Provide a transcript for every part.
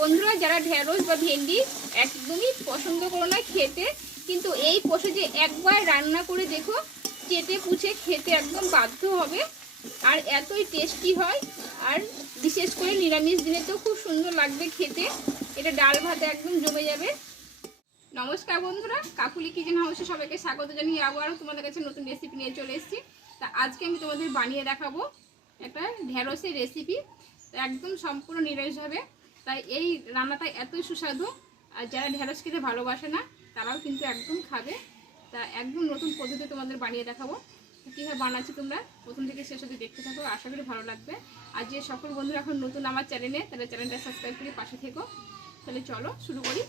বন্ধুরা, যারা ঢেঁড়স বা ভেন্ডি একদমই পছন্দ করো না খেতে, কিন্তু এই পোষে যে একবার রান্না করে দেখো, চেটে পুছে খেতে একদম বাধ্য হবে। আর এতই টেস্টি হয়, আর বিশেষ করে নিরামিষ দিনে তো খুব সুন্দর লাগবে খেতে। এটা ডাল ভাতে একদম জমে যাবে। নমস্কার বন্ধুরা, কাকুলি কিচেন হাউসে সবাইকে স্বাগত জানিয়ে আবারও তোমাদের কাছে নতুন রেসিপি নিয়ে চলে এসেছি। তা আজকে আমি তোমাদের বানিয়ে দেখাবো একটা ঢেঁড়সের রেসিপি একদম সম্পূর্ণ নিরামিষ হবে তাই এই রান্নাটা এতই সুস্বাদু, আর যারা ঢেঁড়স খেতে ভালোবাসে না, তারাও কিন্তু একদম খাবে। তা একদম নতুন পদ্ধতি তোমাদের বানিয়ে দেখাবো। কীভাবে বানাচ্ছি তোমরা? প্রথম থেকে শেষ অবধি দেখতে থাকো, আশা করি ভালো লাগবে। আর যে সকল বন্ধুরা এখন নতুন আমার চ্যানেলে তাহলে চ্যানেলটা সাবস্ক্রাইব করে পাশে থেকো। তাহলে চলো, শুরু করি।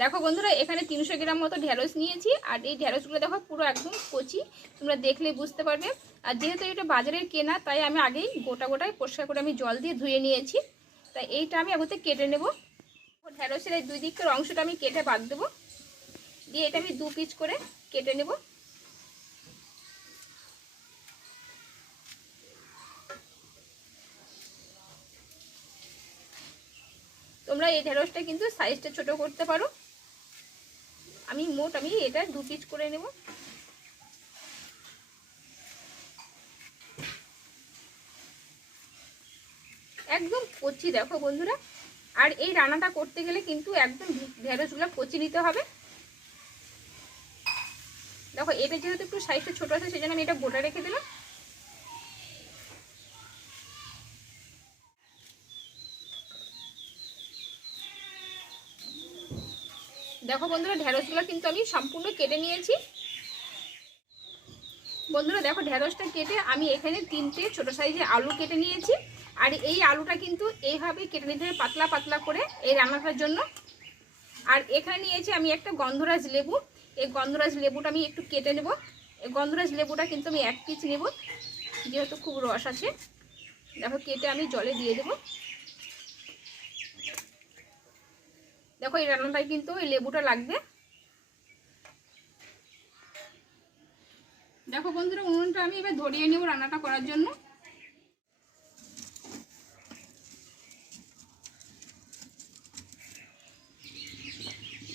দেখো বন্ধুরা, এখানে তিনশো গ্রাম মতো ঢেঁড়স নিয়েছি, আর এই ঢেঁড়সগুলো দেখো পুরো একদম কচি, তোমরা দেখলে বুঝতে পারবে। আর যেহেতু এটা বাজারের কেনা, তাই আমি আগেই গোটা গোটায় পরিষ্কার করে আমি জল দিয়ে ধুয়ে নিয়েছি। তাই এইটা আমি আগে কেটে নেব। ঢেঁড়সের এই দুই দিকের অংশটা আমি কেটে বাদ দেবো। দিয়ে এটা আমি দু পিস করে কেটে নেব। তোমরা এই ঢেঁড়সটা কিন্তু সাইজটা ছোট করতে পারো। আমি মোট, আমি এটা দু পিস করে নেব। একদম কচি, দেখো বন্ধুরা। আর এই রান্নাটা করতে গেলে কিন্তু একদম ঢেঁড়সগুলো কচি নিতে হবে। দেখো, এটা যেহেতু একটু সাইজটা ছোট আছে, সেই জন্য আমি এটা গোটা রেখে দিলাম। দেখো বন্ধুরা ঢেঁড়সগুলো কিন্তু আমি সম্পূর্ণ কেটে নিয়েছি। বন্ধুরা, দেখো ঢেঁড়সটা কেটে আমি এখানে তিনটে ছোট সাইজে আলু কেটে নিয়েছি। আর এই আলুটা কিন্তু এইভাবে কেটে নিতে হবে পাতলা পাতলা করে এই রান্নাটার জন্য। আর এখানে নিয়েছি আমি একটা গন্ধরাজ লেবু। এই গন্ধরাজ লেবুটা আমি একটু কেটে নেব। এই গন্ধরাজ লেবুটা কিন্তু আমি এক পিস নেব, যেহেতু খুব রস আছে। দেখো, কেটে আমি জলে দিয়ে দেব। দেখো, এই রান্নাটায় কিন্তু এই লেবুটা লাগবে। দেখো বন্ধুরা, উনুনটা আমি এবার ধরিয়ে নেব রান্নাটা করার জন্য।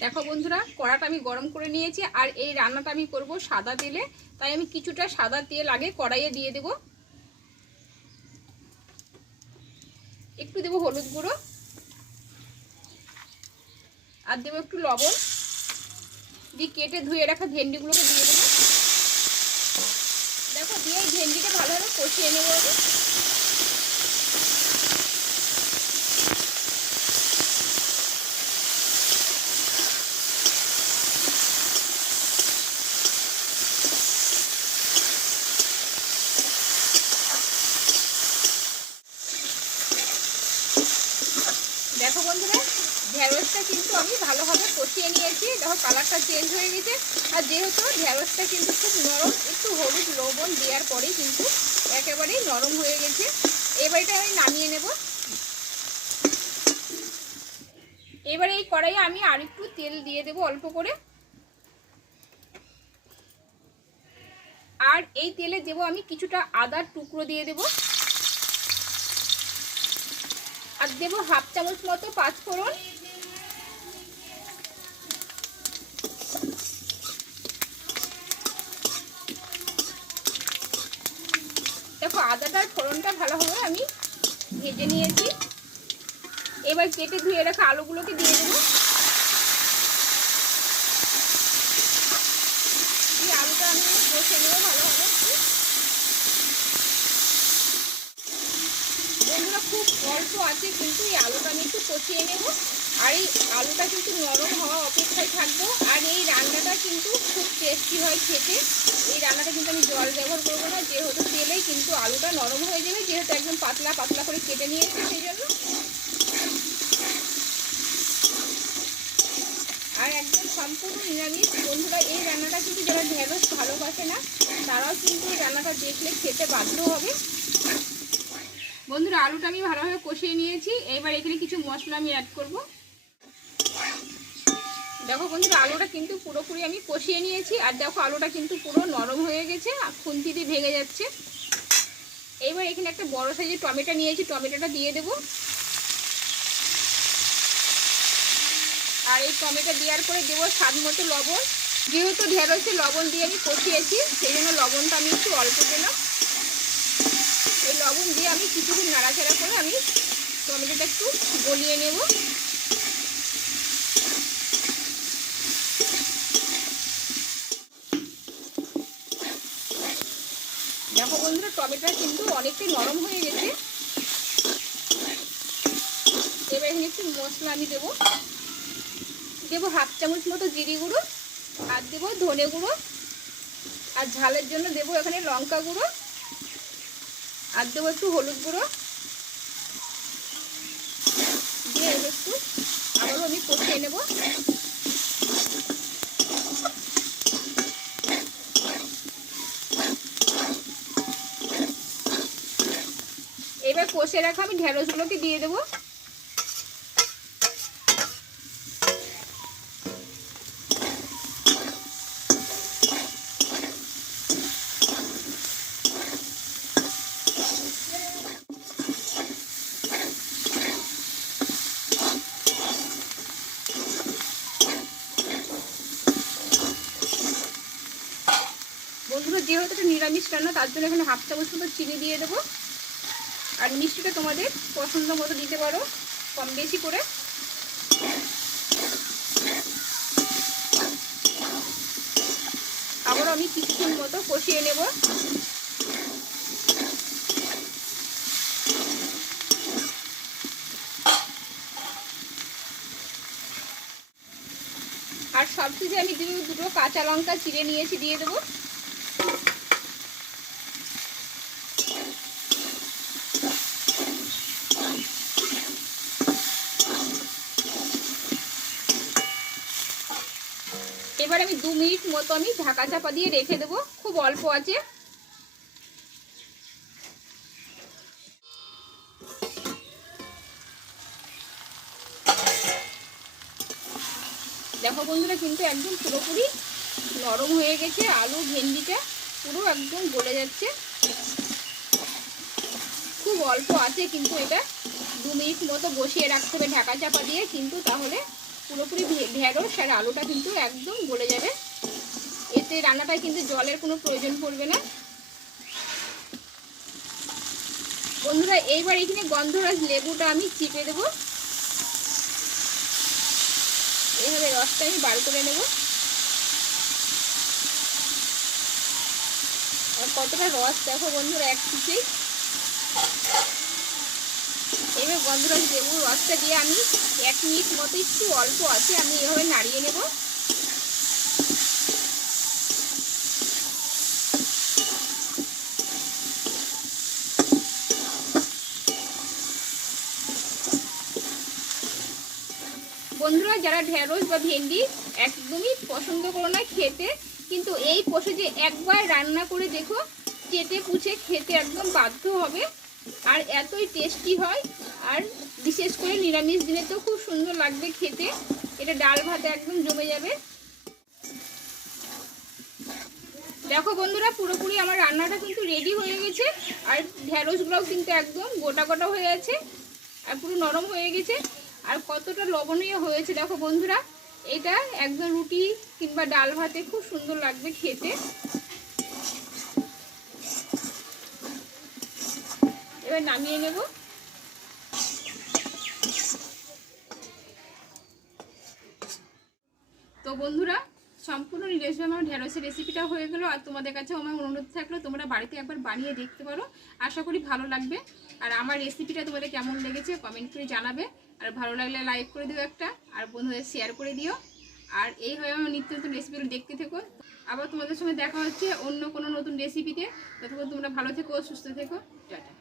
দেখো বন্ধুরা, কড়াটা আমি গরম করে নিয়েছি, আর এই রান্নাটা আমি করব সাদা তেলে। তাই আমি কিছুটা সাদা তেল আগে কড়াইয়ে দিয়ে দেব। একটু দেব হলুদ গুঁড়ো। আর দেবো একটু লবণ। দিয়ে কেটে ধুয়ে রাখা ভেন্ডিগুলোকে দিয়ে দেবো। দেখো, দিয়ে এই ভেন্ডিটা ভালোভাবে কষিয়ে নেব আমি। দেখো বন্ধুরা ঢেঁড়সটা কিন্তু আমি ভালোভাবে কষিয়ে নিয়েছি। দেখো কালারটা চেঞ্জ হয়ে গেছে। আর যেহেতু ঢেঁড়সটা কিন্তু খুব নরম, একটু হলুদ লবণ দেওয়ার পরেই কিন্তু একেবারেই নরম হয়ে গেছে। এবার এটা আমি নামিয়ে নেব। এবারে এই কড়াইয়ে আমি আর একটু তেল দিয়ে দেব অল্প করে। আর এই তেলে দেব আমি কিছুটা আদার টুকরো দিয়ে দেবো। আর দেবো হাফ চামচ মতো পাঁচ ফোড়ন দেখো আদাটার ফোড়নটা ভালোভাবে আমি ভেজে নিয়েছি। এবার কেটে ধুয়ে রাখা আলুগুলোকে দিয়ে দেবো এই আলুটা আমি কষে নেব ভালোভাবে বন্ধুরা অল্প আছে, কিন্তু এই আলুটা আমি একটু কষিয়ে নেব। আর এই আলুটা কিন্তু নরম হওয়া অপেক্ষায় থাকব। আর এই রান্নাটা কিন্তু খুব টেস্টি হয় খেতে। এই রান্নাটা কিন্তু আমি জল ব্যবহার করব না, যেহেতু তেলেই কিন্তু আলুটা নরম হয়ে যাবে, যেহেতু একদম পাতলা পাতলা করে কেটে নিয়েছে সেই জন্য। আর একদম সম্পূর্ণ নিরামিষ। বন্ধুরা, এই রান্নাটা কিন্তু যারা ঢেঁড়স ভালোবাসে না, তারাও কিন্তু এই রান্নাটা দেখলে খেতে বাধ্য হবে। বন্ধুরা, আলুটা আমি ভালোভাবে কষিয়ে নিয়েছি। এবার এখানে কিছু মশলা আমি অ্যাড করব। দেখো বন্ধুরা, আলুটা কিন্তু পুরোপুরি আমি কষিয়ে নিয়েছি। আর দেখো, আলুটা কিন্তু পুরো নরম হয়ে গেছে আর খুন্তি দিয়ে ভেঙে যাচ্ছে। এইবার এখানে একটা বড় সাইজের টমেটো নিয়েছি। টমেটোটা দিয়ে দেব। আর এই টমেটো দেওয়ার পরে দেবো স্বাদ মতো লবণ। যেহেতু ঢেঁড়সে লবণ দিয়ে আমি কষিয়েছি, সেই জন্য লবণটা আমি একটু অল্প দিলাম। লবণ দিয়ে আমি কিছুক্ষণ নাড়াচাড়া করে আমি টমেটোটা একটু গলিয়ে নেব। দেখো বন্ধুরা, টমেটোটা কিন্তু অনেকটাই নরম হয়ে গেছে। এবার এখানে একটু মশলা আমি দেবো। দেবো হাফ চামচ মতো জিরি গুঁড়ো, আর দেবো ধনে গুঁড়ো, আর ঝালের জন্য দেবো এখানে লঙ্কা গুঁড়ো। আর দেবো একটু হলুদ গুঁড়ো। দিয়ে একটু আবারও আমি কষিয়ে নেব। এবার কষে রাখা আমি ঢেঁড়সগুলোকে দিয়ে দেবো বন্ধুরা যেহেতু এটা নিরামিষ রান্না, তার জন্য এখানে হাফ চামচ মতো চিনি দিয়ে দেবো। আর মিষ্টিটা তোমাদের পছন্দ মতো দিতে পারো, কম বেশি করে। আবার আমি কিছুক্ষণ মতো কষিয়ে নেব। আর সবশেষে আমি দুটো কাঁচা লঙ্কা চিড়ে নিয়েছি, দিয়ে দেবো। আমি দু মিনিট মতো আমি ঢাকা চাপা দিয়ে রেখে দেবো। খুব অল্প আছে। দেখো বন্ধুরা, কিন্তু একদম পুরোপুরি নরম হয়ে গেছে। আলু ভেন্ডিটা পুরো একদম গলে যাচ্ছে। খুব অল্প আছে, কিন্তু এটা দু মিনিট মতো বসিয়ে রাখতে হবে ঢাকা চাপা দিয়ে। কিন্তু তাহলে পুরোপুরি ঢেঁড়স আর আলুটা কিন্তু একদম গলে যাবে। এতে রান্নাটায় কিন্তু জলের কোনো প্রয়োজন পড়বে না। বন্ধুরা, এইবার এখানে গন্ধরাজ লেবুটা আমি চিপে দেবো। এইভাবে রসটা আমি বার করে নেব। আর কতটা রস দেখো বন্ধুরা, এক পিসেই। এবার গন্ধরাজ লেবুর রসটা দিয়ে আমি এক মিনিট মতো একটু অল্প আছে, আমি এভাবে নাড়িয়ে নেব। বন্ধুরা, যারা ঢেঁড়স বা ভেন্ডি একদমই পছন্দ করো না খেতে, কিন্তু এই পশু যে একবার রান্না করে দেখো, চেটে পুছে খেতে একদম বাধ্য হবে। আর এতই টেস্টি হয় আর বিশেষ করে নিরামিষ দিনে তো খুব সুন্দর লাগবে খেতে। এটা ডাল ভাতে একদম জমে যাবে। দেখো বন্ধুরা, পুরোপুরি আমার রান্নাটা কিন্তু রেডি হয়ে গেছে। আর ঢেঁড়সগুলোও কিন্তু একদম গোটা গোটা হয়ে আছে আর পুরো নরম হয়ে গেছে। আর কতটা লবণীয় হয়েছে দেখো বন্ধুরা, এটা একদম রুটি কিংবা ডাল ভাতে খুব সুন্দর লাগবে খেতে। এবার নামিয়ে নেব। তো বন্ধুরা, সম্পূর্ণ রেসিপি আমার ঢেঁড়সের রেসিপিটা হয়ে গেলো। আর তোমাদের কাছেও আমার অনুরোধ থাকল, তোমরা বাড়িতে একবার বানিয়ে দেখতে পারো। আশা করি ভালো লাগবে। আর আমার রেসিপিটা তোমাদের কেমন লেগেছে কমেন্ট করে জানাবে। আর ভালো লাগলে লাইক করে দিও একটা, আর বন্ধুদের শেয়ার করে দিও। আর এইভাবে আমার নিত্য নতুন রেসিপিগুলো দেখতে থেকো। আবার তোমাদের সঙ্গে দেখা হচ্ছে অন্য কোনো নতুন রেসিপিতে ততক্ষণ তোমরা ভালো থেকো, সুস্থ থেকো। টাটা।